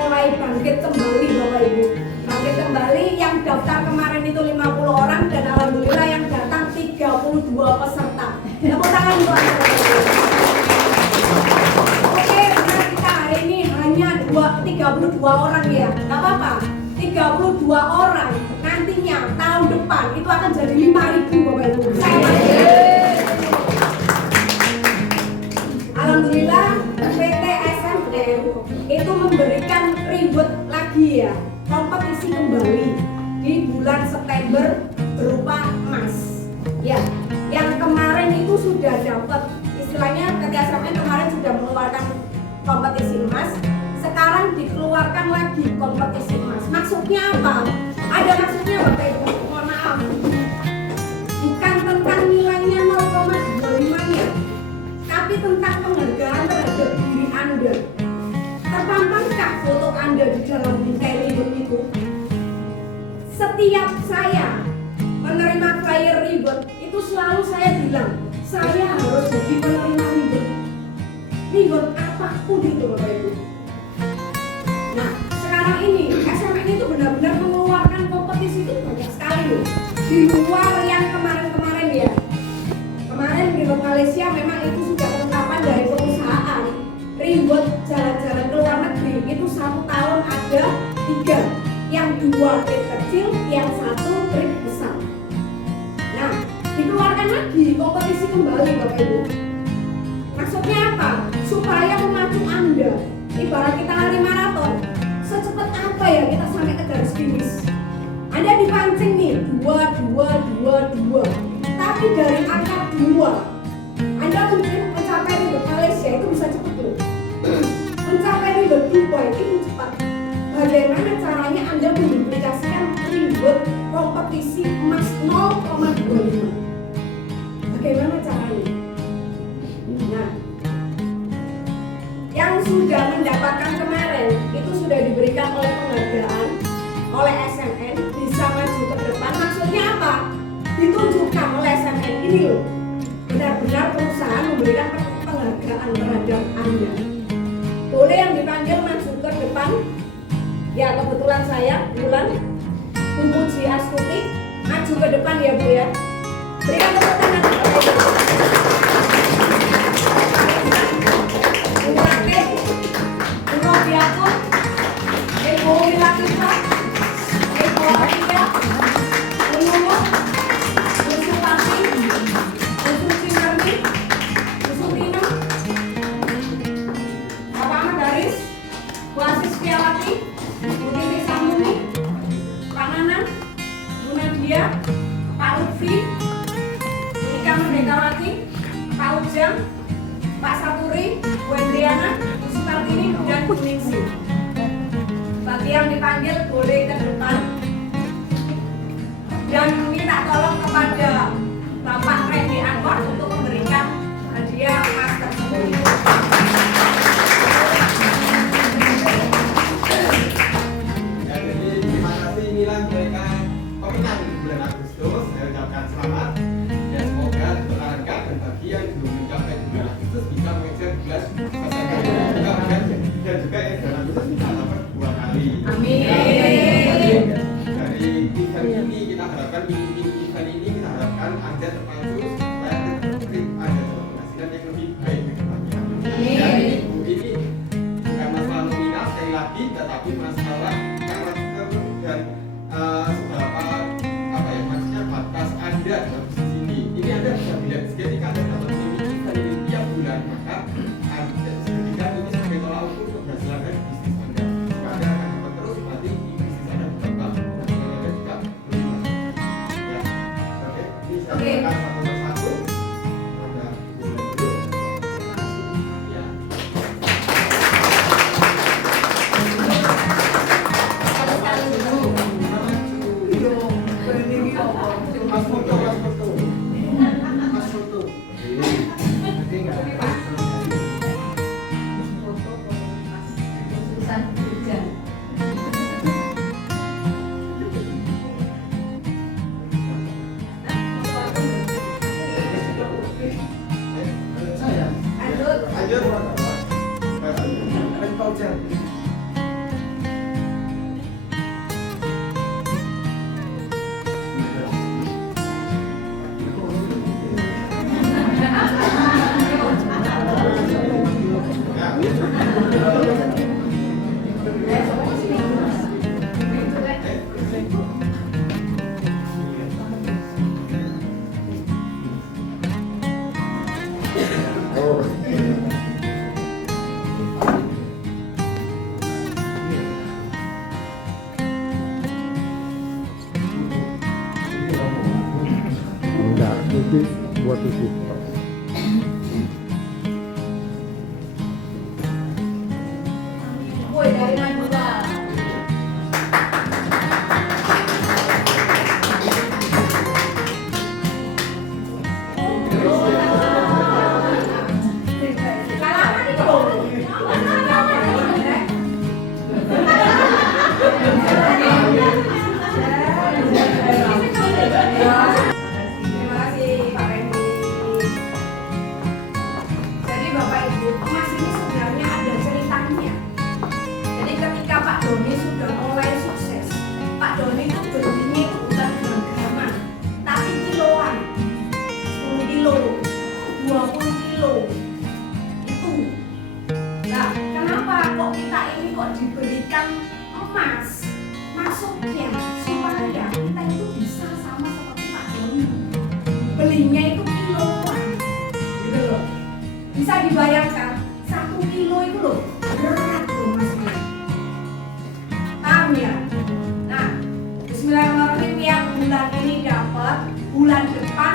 mulai bangkit kembali Bapak Ibu. Bangkit kembali, yang daftar kemarin itu 50 orang dan alhamdulillah yang datang 32 peserta. Tepuk tangan buat Bapak Ibu. Oke, benar kita hari ini hanya 32 orang ya, nggak apa-apa. 32 orang nantinya tahun depan itu akan jadi 5.000 Bapak Ibu. Alhamdulillah PT SMN itu memberikan reward lagi ya, kompetisi kembali di bulan September berupa emas. Ya, yang kemarin itu sudah dapat, istilahnya PT SMN kemarin sudah mengeluarkan kompetisi emas. Sekarang dikeluarkan lagi kompetisi emas. Maksudnya apa? Ada maksudnya Bapak Ibu, mohon maaf. Bukan tentang nilainya 0,25-nya, tapi tentang penghargaan terhadap diri Anda. Terpampangkah foto Anda di dalam bingkai reward itu? Setiap saya menerima flyer reward itu selalu saya bilang, saya harus jadi penerima reward. Reward apapun itu Bapak Ibu. Nah, sekarang ini SMN itu benar-benar mengeluarkan kompetisi itu banyak sekali loh. Di luar yang kemarin-kemarin ya. Kemarin reward Malaysia memang itu sudah penetapan dari perusahaan. Reward jalan-jalan ke luar negeri itu 1 tahun ada 3. Yang 2 trip kecil, yang 1 trip besar. Nah, dikeluarkan lagi kompetisi kembali Bapak Ibu. Maksudnya apa? Supaya memacu Anda. Ibarat kita lari maraton, secepat apa ya kita sampai ke garis finish? Anda dipancing nih 2. Tapi dari angka 2 Anda mencapai reward Malaysia itu bisa cepat loh. Mencapai reward Dubai itu cepat. Bagaimana caranya Anda menduplikasikan reward kompetisi emas 0,25? Bagaimana caranya? Nah, yang sudah mendapatkan kemarin itu sudah diberikan oleh penghargaan oleh SMN, bisa maju ke depan. Maksudnya apa? Ditunjukkan oleh SMN ini loh, benar-benar perusahaan memberikan penghargaan terhadap Anda. Boleh yang dipanggil maju ke depan. Ya, kebetulan saya Bulan Puji Astuti maju ke depan ya Bu ya. Berikan tepuk tangan Bapak Ibu. Pak Lutfi, Monika Merdekawati, Pak Ujang, Pak Saturi, Bu Endriana, Bu Sukartini, dan Bu Ningsi. Bagi yang dipanggil boleh ke depan dan minta tolong kepada Bapak Randy Anwar untuk memberikan hadiah emas tersebut. Terima kasih, inilah mereka pemenang bulan Agustus. Saya ucapkan selamat dan semoga dipertahankan, dan bagi yang belum mencapai bulan Agustus bisa mengejar bulan September dan juga yang bulan Agustus bisa dapat 2 kali. Amin. Dari event ini kita harapkan, event ini kita harapkan Anda terpacu supaya ada penghasilan yang lebih baik ke depannya. Dan ibu ini bukan masalah nominal sekali lagi, tetapi masalah karakter dan seberapa maksudnya batas Anda dalam bisnis ini. Ini Anda bisa bilang ketika Anda dapat event ini tiap bulan, maka Anda ketika ini sebagai tolak ukur keberhasilan dari bisnis Anda. Jika Anda akan dapat terus, berarti bisnis Anda berkembang dan Anda juga lebih maju. Ya, oke. Ini saya akan satu persatu. Anda boleh dulu. Ya. Mas foto. Lanjut. buat tutup. Woi dari Madura. Kalangan itu loh. Terima kasih Pak Randy. Jadi Bapak Ibu, Mas ini sebenarnya ada ceritanya. Jadi ketika Pak Doni sudah mulai sukses, Pak Doni itu belinya itu bukan gram-graman, tapi kiloan. 10 kilo, 20 kilo. Itu. Nah, kenapa kok kita ini kok diberikan emas masuknya supaya kita itu bisa sama seperti Pak Doni. Belinya itu kiloan. Gitu loh. Bisa dibayangkan 1 kilo itu loh berat loh Mas. Paham ya? Nah, Bismillahirrahmanirrahim yang bulan ini dapat, bulan depan,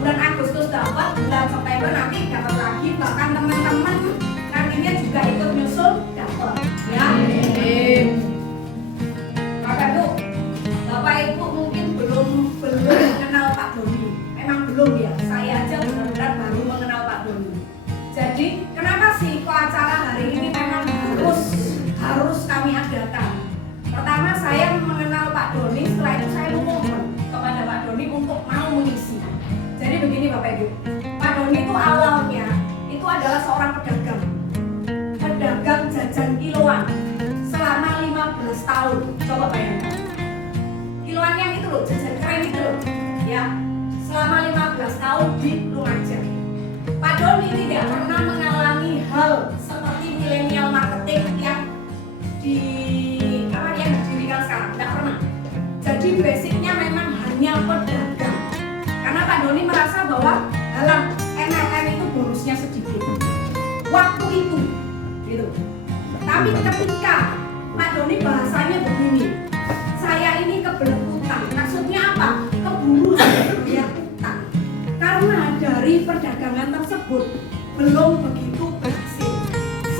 bulan Agustus dapat, bulan September nanti dapat lagi, bahkan teman-teman nantinya juga ikut nyusul dapat. Ya. Bapak Ibu mungkin belum mengenal Pak Doni. Memang belum ya. Saya aja benar-benar baru mengenal Pak Doni. Jadi kenapa sih kok acara hari ini memang harus kami adakan? Pertama saya mengenal Pak Doni, setelah itu saya memohon kepada Pak Doni untuk mau mengisi. Jadi begini Bapak Ibu, Pak Doni itu awalnya itu adalah seorang pedagang jajan kiloan selama 15 tahun. Coba bayangkan, kiloan yang itu loh, jajan keren itu loh, ya, selama 15 tahun di Lumajang. Pak Doni tidak pernah mengalami hal seperti milenial marketing yang didirikan sekarang, tidak pernah. Jadi basicnya memang hanya pedagang. Karena Pak Doni merasa bahwa dalam MLM itu bonusnya sedikit. Waktu itu, gitu. Tapi ketika Pak Doni bahasanya begini, saya ini kebelet utang. Maksudnya apa? Keburu harus bayar utang. Karena dari perdagangan tersebut belum begitu berhasil,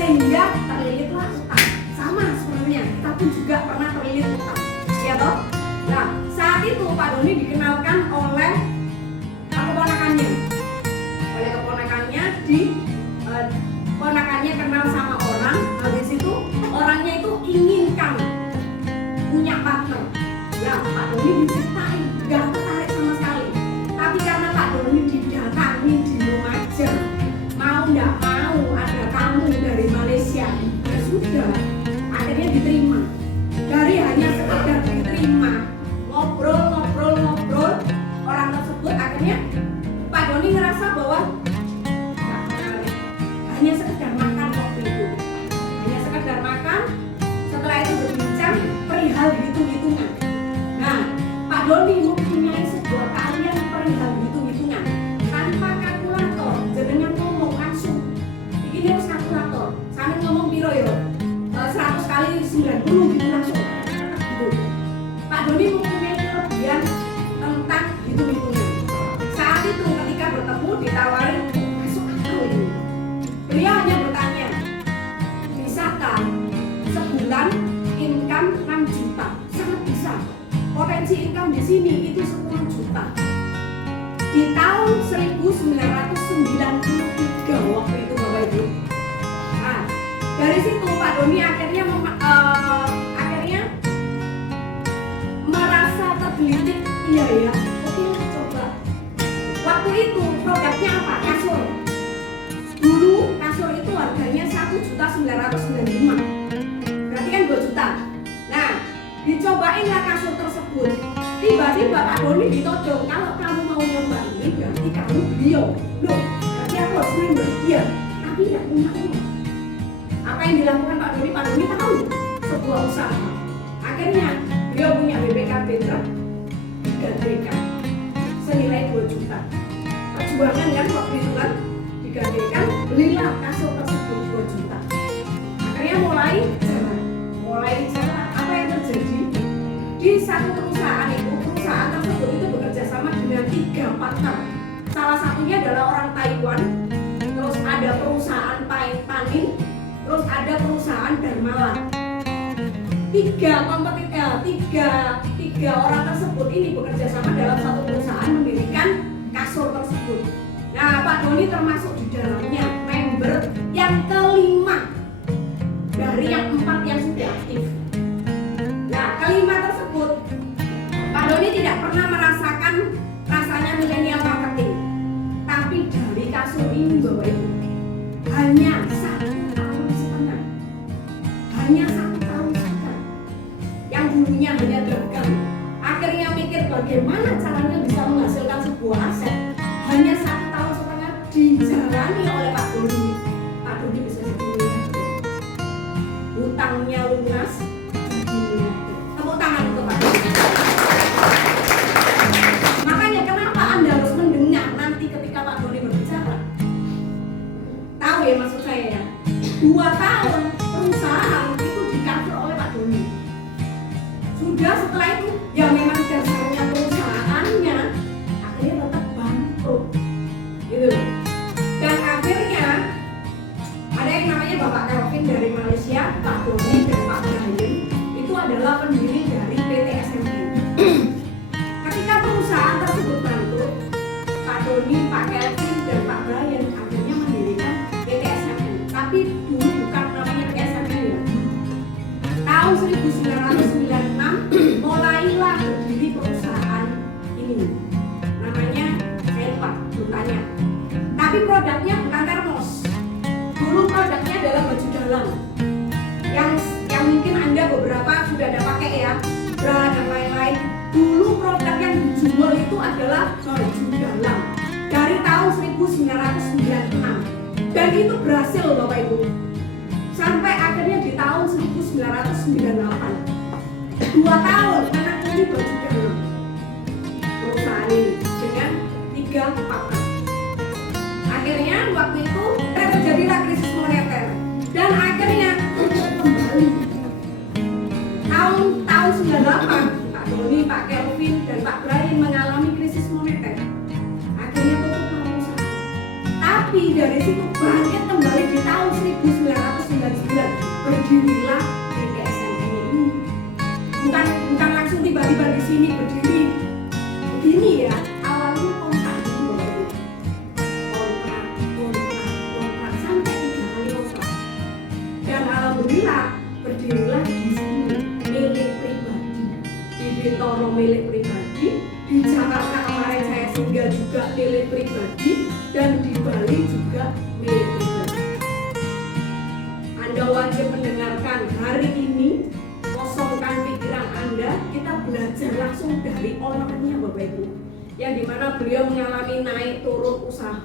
sehingga terlilitlah utang. Sama sebenarnya, kita pun juga pernah terlilit utang, ya toh? Nah, saat itu Pak Doni dikenalkan oleh keponakannya kenal sama orang, habis itu orangnya itu inginkan punya partner. Ya, Pak Doni diceritain, gak tertarik sama sekali. Tapi karena Pak Doni didatangi di Lumajang, mau nggak mau ada tamu dari Malaysia, ya sudah, akhirnya diterima. Dari hanya sekedar diterima, ngobrol, orang tersebut akhirnya Pak Doni ngerasa bahwa hanya sekedar makan waktu itu, hanya sekedar makan. Setelah itu berbincang perihal hitung-hitungan. Nah, Pak Doni mempunyai sebuah keahlian perihal hitung-hitungan tanpa kalkulator. Jenengan ngomong langsung, ini harus kalkulator. Sampai ngomong piro yo, 100 kali 90 gitu langsung. Gitu. Pak Doni mempunyai kelebihan tentang hitung-hitungan. Saat itu ketika bertemu ditawarin masuk akal ini. Beliau hanya bertanya, bisakah sebulan income 6 juta? Sangat bisa. Potensi income di sini itu 10 juta. Di tahun 1993 waktu itu Bapak Ibu. Nah, dari situ Pak Doni akhirnya merasa tergelitik. Iya ya, oke coba. Waktu itu produknya apa? Kasur. Dulu kasur itu harganya 1.995.000. Berarti kan 2 juta. Nah, dicobainlah kasur tersebut. Tiba-tiba Pak Doni ditodong, kalau kamu mau nyoba ini berarti kamu beliau. Loh, berarti aku harus member. Iya, tapi tidak punya uang. Apa yang dilakukan Pak Doni? Pak Doni tahu sebuah usaha. Akhirnya beliau punya BPKB truk digadaikan senilai 2 juta. Perjuangan kan waktu itu kan digadaikan, belilah kasur tersebut 2 juta. Akhirnya mulai jalan. Apa yang terjadi? Di satu perusahaan tersebut itu bekerja sama dengan 3 partner. Salah satunya adalah orang Taiwan, terus ada perusahaan Panin, terus ada perusahaan Darmawan. Tiga orang tersebut ini bekerja sama dalam satu perusahaan mendirikan kasur tersebut. Nah, Pak Doni termasuk di dalamnya, member yang kelima dari yang 4 yang sudah aktif. Nah, kelima tersebut Pak Doni tidak pernah merasakan rasanya milenial marketing, tapi dari kasur ini Bapak Ibu hanya 1 tahun setengah, yang dulunya hanya dagang, akhirnya mikir bagaimana caranya bisa menghasilkan sebuah aset, hanya 1 tahun setengah dijalani oleh Pak Doni. Pak Doni bisa jadi miliarder, hutangnya lunas, jadi miliarder. Tepuk tangan untuk Pak Doni. Makanya kenapa Anda harus mendengar nanti ketika Pak Doni berbicara? Tahu ya maksud saya ya? 2 tahun perusahaan itu di-cover oleh Pak Doni. Sudah setelah itu ya memang dasarnya perusahaannya akhirnya tetap bangkrut gitu. Dan akhirnya ada yang namanya Bapak Kelvin dari Malaysia, Pak Doni dan Pak Brian itu adalah pendiri dari PT SMN. Ketika perusahaan tersebut bangkrut, Pak Doni, Pak Kelvin dan Pak Brian akhirnya mendirikan PT SMN. Tapi dulu bukan namanya PT SMN ya. Tahun 1996 mulailah berdiri perusahaan ini. Namanya saya lupa, belum tanya. Tapi produknya bukan termos. Dulu produknya adalah baju dalam. Yang mungkin Anda beberapa sudah ada pakai ya, bra dan lain-lain. Dulu produk yang dijual itu adalah baju dalam dari tahun 1996. Dan itu berhasil Bapak Ibu. Sampai akhirnya di tahun 1998 2 tahun menekuni baju dalam perusahaan ini dengan 3 partner. Akhirnya waktu itu terjadilah krisis moneter dan akhirnya kembali tahun 98 Pak Doni, Pak Kelvin dan Pak Brian mengalami krisis moneter. Akhirnya tutup perusahaan. Tapi dari situ bangkit kembali di tahun 1999 berdirilah PT SMN ini. Bukan langsung tiba-tiba di sini berdiri begini ya. Awalnya kontrak sampai 3 kali kontrak. Dan alhamdulillah berdirilah di sini milik pribadi, di Bintoro milik pribadi, di Jakarta kemarin saya singgah juga milik pribadi, dan di Bali juga milik pribadi. Anda wajib mendengarkan hari ini. Kosongkan pikiran Anda, kita belajar langsung dari ownernya Bapak Ibu, yang dimana beliau mengalami naik turun usaha.